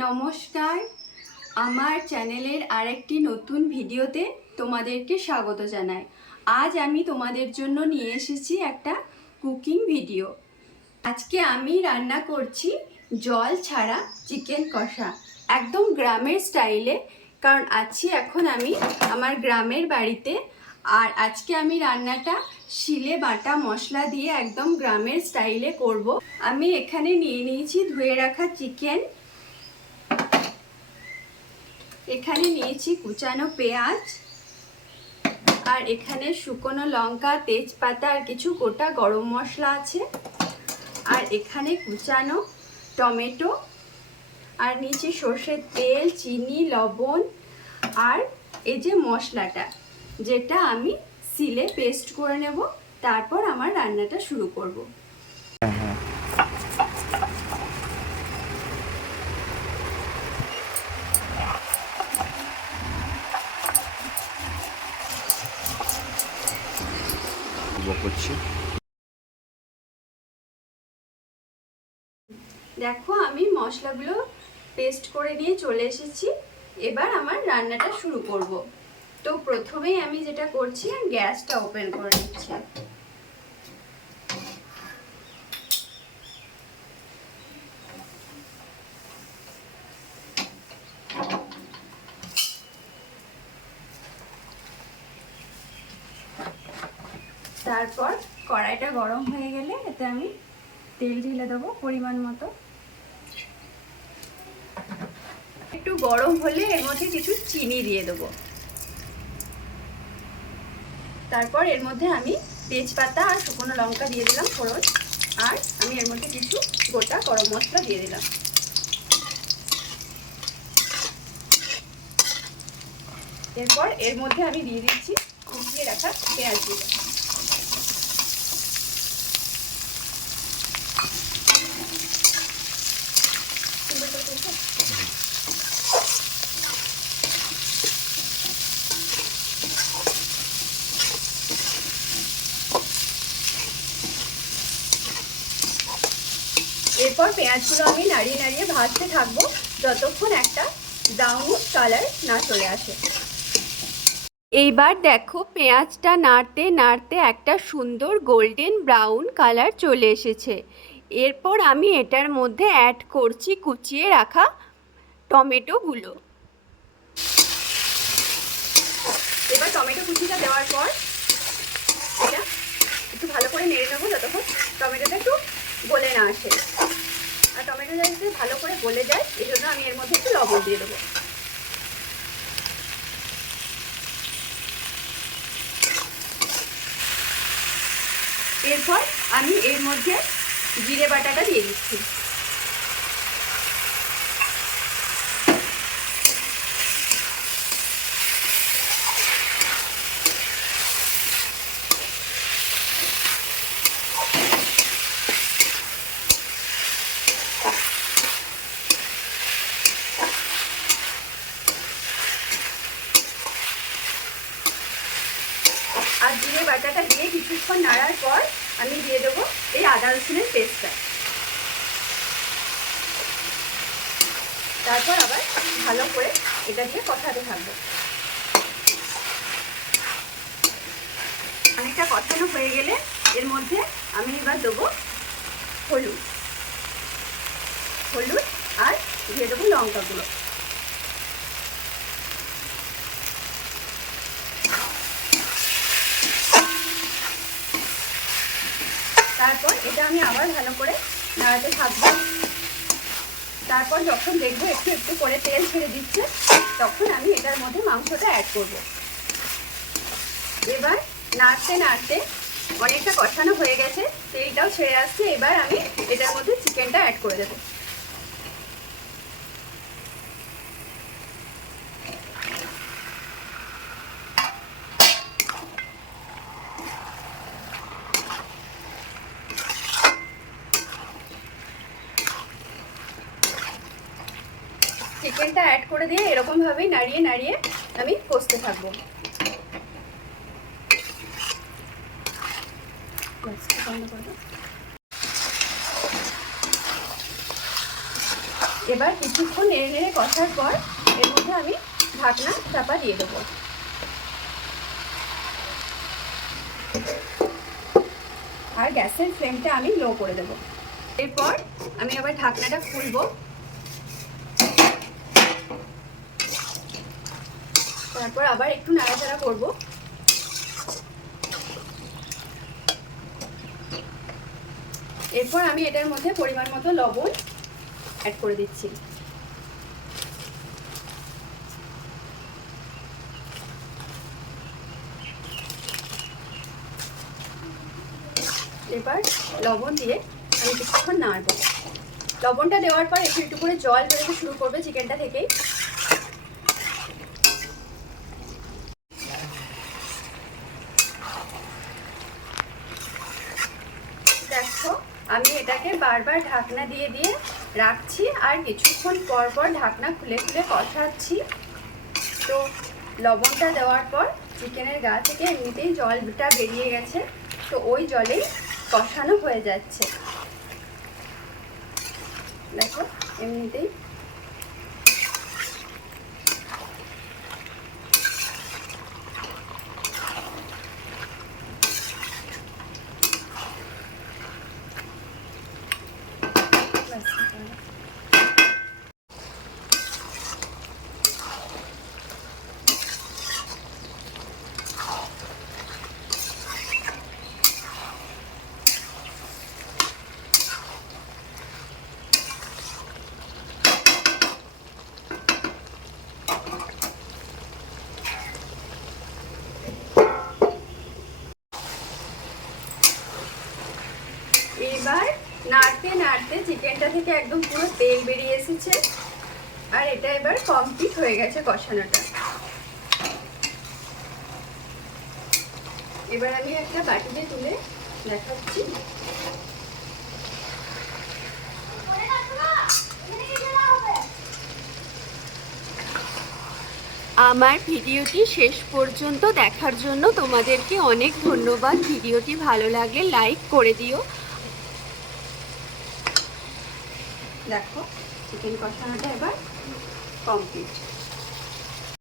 নমস্কার। আমার চ্যানেলের আরেকটি নতুন ভিডিওতে তোমাদেরকে স্বাগত জানাই। আজ আমি তোমাদের জন্য নিয়ে এসেছি একটা কুকিং ভিডিও। আজকে আমি রান্না করছি জল ছাড়া চিকেন কষা। একদম গ্রামের স্টাইলে, কারণ আছি এখন আমি আমার গ্রামের বাড়িতে। আর আজকে আমি রান্নাটা শিলে বাটা মশলা দিয়ে একদম গ্রামের স্টাইলে করব। আমি এখানে নিয়ে নিয়েছি ধুয়ে রাখা চিকেন এখানে নিয়েছি কুচানো পেঁয়াজ আর এখানে শুকনো লঙ্কা, তেজপাতা আর কিছু গোটা গরম মশলা আছে। আর এখানে কুচানো টমেটো আর নিচে সর্ষের তেল, চিনি, লবণ আর এই যে মশলাটা, যেটা আমি সিলে পেস্ট করে নেব। তারপর আমার রান্নাটা শুরু করব। করছি। দেখো, আমি মশলাগুলো পেস্ট করে নিয়ে চলে এসেছি। এবার আমার রান্নাটা শুরু করব। তো প্রথমেই আমি যেটা করছি গ্যাসটা ওপেন করে নিচ্ছি। তারপর কড়াইটা গরম হয়ে গেলে এতে আমি তেল ঢেলে দেবো পরিমাণ মতো। একটু গরম হলে এর মধ্যে কিছু চিনি দিয়ে দেবো। তারপর এর মধ্যে আমি তেজপাতা আর শুকনো লঙ্কা দিয়ে দিলাম ফোড়ন। আর আমি এর মধ্যে কিছু গোটা গরম মশলা দিয়ে দিলাম। এরপর এর মধ্যে আমি দিয়ে দিচ্ছি কুচিয়ে রাখা পেঁয়াজগুলো এরপর পেঁয়াজগুলো আমি নাড়িয়ে নাড়িয়ে ভাজতে থাকব যতক্ষণ একটা ব্রাউন কালার না চলে আসে। এইবার দেখো পেঁয়াজটা নাড়তে নাড়তে একটা সুন্দর গোল্ডেন ব্রাউন কালার চলে এসেছে। এরপর আমি এটার মধ্যে অ্যাড করছি কুচিয়ে রাখা টমেটোগুলো এবার টমেটো কুচিটা দেওয়ার পর এটা একটু ভালো করে নেড়ে নেব যতক্ষণ টমেটোটা একটু গলে না আসে। আর টমেটো যাতে ভালো করে গলে যায়, এই জন্য আমি এর মধ্যে একটু লবণ দিয়ে দেবো। এরপর আমি এর মধ্যে জিরে বাটাটা দিয়ে দিচ্ছি। আর জিরে বাটাটা দিয়ে কিছুক্ষণ নাড়ার পর আমি দিয়ে দেবো এই আদা রসুনের পেস্টটা। তারপর আবার ভালো করে এটা দিয়ে কষাতে থাকব। অনেকটা কষানো হয়ে গেলে এর মধ্যে আমি এবার দেবো হলুদ। হলুদ আর দিয়ে দেবো লঙ্কা তারপর এটা আমি আবার ভালো করে নাড়াতে থাকব। তারপর যখন দেখব একটু একটু করে তেল ছেড়ে দিচ্ছে, তখন আমি এটার মধ্যে মাংসটা অ্যাড করব। এবার নাড়তে নাড়তে অনেকটা কষানো হয়ে গেছে, তেলটাও ছেড়ে আসছে, এবার আমি এটার মধ্যে চিকেনটা অ্যাড করে দেবো। চিকেনটা অ্যাড করে দিয়ে এরকমভাবেই নাড়িয়ে নাড়িয়ে আমি কষতে থাকব। এবার কিছুক্ষণ নেড়ে নেড়ে কষার পর এর মধ্যে আমি ঢাকনা চাপা দিয়ে দেবো। আর গ্যাসের ফ্লেমটা আমি লো করে দেবো। এরপর আমি আবার ঢাকনাটা খুলবো। তারপর আবার একটু নাড়াচাড়া করব। এরপর আমি এটার মধ্যে পরিমাণ মতো লবণ অ্যাড করে দিচ্ছি। এবার লবণ দিয়ে আমি কিছুক্ষণ নাড়বো। লবণটা দেওয়ার পর একটু একটু করে জল বেরোতে শুরু করবে চিকেনটা থেকেই। দেখো, আমি এটাকে বারবার ঢাকনা দিয়ে দিয়ে রাখছি আর কিছুক্ষণ পর পর ঢাকনা খুলে খুলে কষাচ্ছি। তো লবণটা দেওয়ার পর চিকেনের গা থেকে এমনিতেই জলটা বেরিয়ে গেছে, তো ওই জলেই কষানো হয়ে যাচ্ছে। দেখো, এমনিতেই নাড়তে নাড়তে চিকেনটা থেকে একদম পুরো তেল বেরিয়ে এসেছে। আর এটা এবার কমপ্লিট হয়ে গেছে কষানোটা। এবার আমি একটা বাটিতে তুলে দেখাচ্ছি। আমার ভিডিওটি শেষ পর্যন্ত দেখার জন্য তোমাদেরকে অনেক ধন্যবাদ। ভিডিওটি ভালো লাগলে লাইক করে দিও। দেখো চিকেন কষানোটা এবার কমপ্লিট